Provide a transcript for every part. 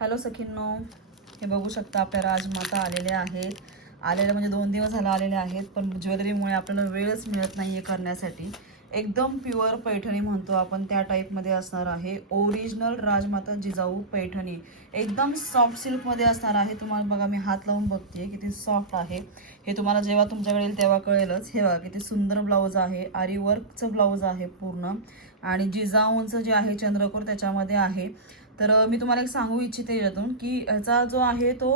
Hello सखींनो, हे बघू शकता आपल्या राजमाता आलेल्या आहेत. आलेल्या म्हणजे 2 दिवस झाला आलेल्या आहेत, पण ज्वेलरीमुळे आपल्याला वेळच मिळत नाही आहे करण्यासाठी. एकदम प्युअर पैठणी म्हणतो आपण त्या टाईपमध्ये असणार आहे. ओरिजिनल राजमाता जिजाऊ पैठणी एकदम सॉफ्ट सिल्कमध्ये असणार आहे. तुम्हाला बघा, मी हात लावून बघते किती सॉफ्ट आहे हे. तुम्हाला जेव्हा तुमच्याकडे येईल तेव्हा कळेलच. हे बघा किती सुंदर ब्लाऊज आहे, आरी वर्कचं ब्लाऊज आहे पूर्ण. आणि जिजाऊंचं जे आहे चंद्रकोर त्याच्यामध्ये आहे. तर मी तुम्हाला एक सांगू इच्छिते यातून की ह्याचा जो आहे तो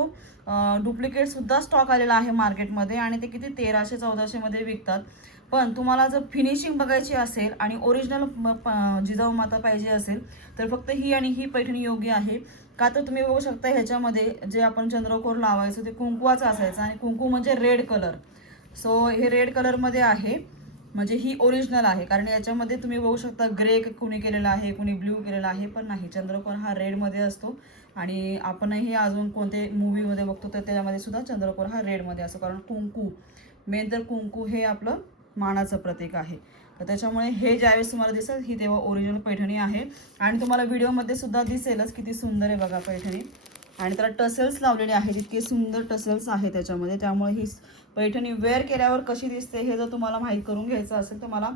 डुप्लिकेटसुद्धा स्टॉक आलेला आहे मार्केटमध्ये आणि ते किती 1300-1400 मध्ये विकतात. पण तुम्हाला जर फिनिशिंग बघायची असेल आणि ओरिजिनल जिजाऊ माता पाहिजे असेल तर फक्त ही आणि ही पैठणी योग्य आहे. का तर तुम्ही बघू शकता ह्याच्यामध्ये जे आपण चंद्रकोर लावायचं ते कुंकवाचं असायचं आणि कुंकू म्हणजे रेड कलर. सो हे रेड कलरमध्ये आहे, म्हणजे ही ओरिजिनल आहे. कारण याच्यामध्ये तुम्ही बघू शकता ग्रे कुणी केलेला आहे, कुणी ब्ल्यू केलेला आहे, पण नाही, चंद्रकोर हा रेडमध्ये असतो. आणि आपणही अजून कोणते मूवीमध्ये बघतो तर त्याच्यामध्ये सुद्धा चंद्रकोर हा रेडमध्ये असतो. कारण कुंकू, मेन तर कुंकू हे आपलं मानाचं प्रतीक आहे. तर त्याच्यामुळे हे ज्यावेळेस तुम्हाला दिसेल ही तेव्हा ओरिजिनल पैठणी आहे. आणि तुम्हाला व्हिडिओमध्ये सुद्धा दिसेलच किती सुंदर आहे बघा पैठणी. आणि त्याला टसेल्स लावलेले आहेत, इतके सुंदर टसेल्स आहे त्याच्यामध्ये. त्यामुळे ही पैठणी वेअर केल्यावर कशी दिसते हे जर तुम्हाला माहीत करून घ्यायचं असेल तर मला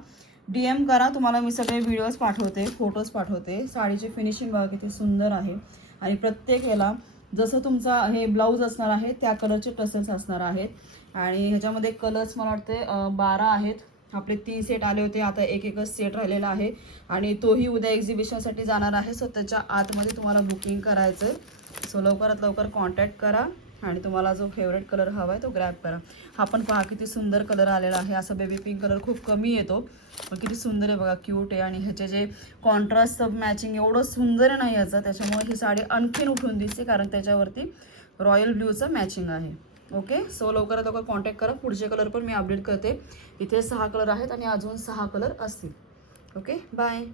DM करा. तुम्हाला मी सगळे व्हिडिओज पाठवते, फोटोज पाठवते. साडीची फिनिशिंग बघा किती सुंदर आहे. आणि प्रत्येक याला जसं तुमचा हे ब्लाऊज असणार आहे त्या कलरचे टसेल्स असणार आहेत. आणि ह्याच्यामध्ये कलर्स मला वाटते 12 आहेत. आपले 3 सेट आले होते, आता एकच सेट राहिलेला आहे आणि तोही उद्या एक्झिबिशनसाठी जाणार आहे. सो त्याच्या आतमध्ये तुम्हाला बुकिंग करायचं आहे. सो लवकरात लवकर कॉन्टॅक्ट करा आणि तुम्हाला जो फेवरेट कलर हवा आहे तो ग्रॅब करा. हा पण पहा किती सुंदर कलर आलेला आहे. असा बेबी पिंक कलर खूप कमी येतो, पण किती सुंदर आहे बघा, क्यूट आहे. आणि ह्याचे जे कॉन्ट्रास्ट सब मॅचिंग एवढं सुंदर आहे नाही याचं, त्याच्यामुळे ही साडी आणखीन उठून दिसते कारण त्याच्यावरती रॉयल ब्ल्यूचं मॅचिंग आहे. ओके, सो लवकरात लवकर कॉन्टॅक्ट करा. पुढचे कलर पण मी अपडेट करते. इथे 6 कलर आहेत आणि अजून 6 कलर असतील. Okay, bye.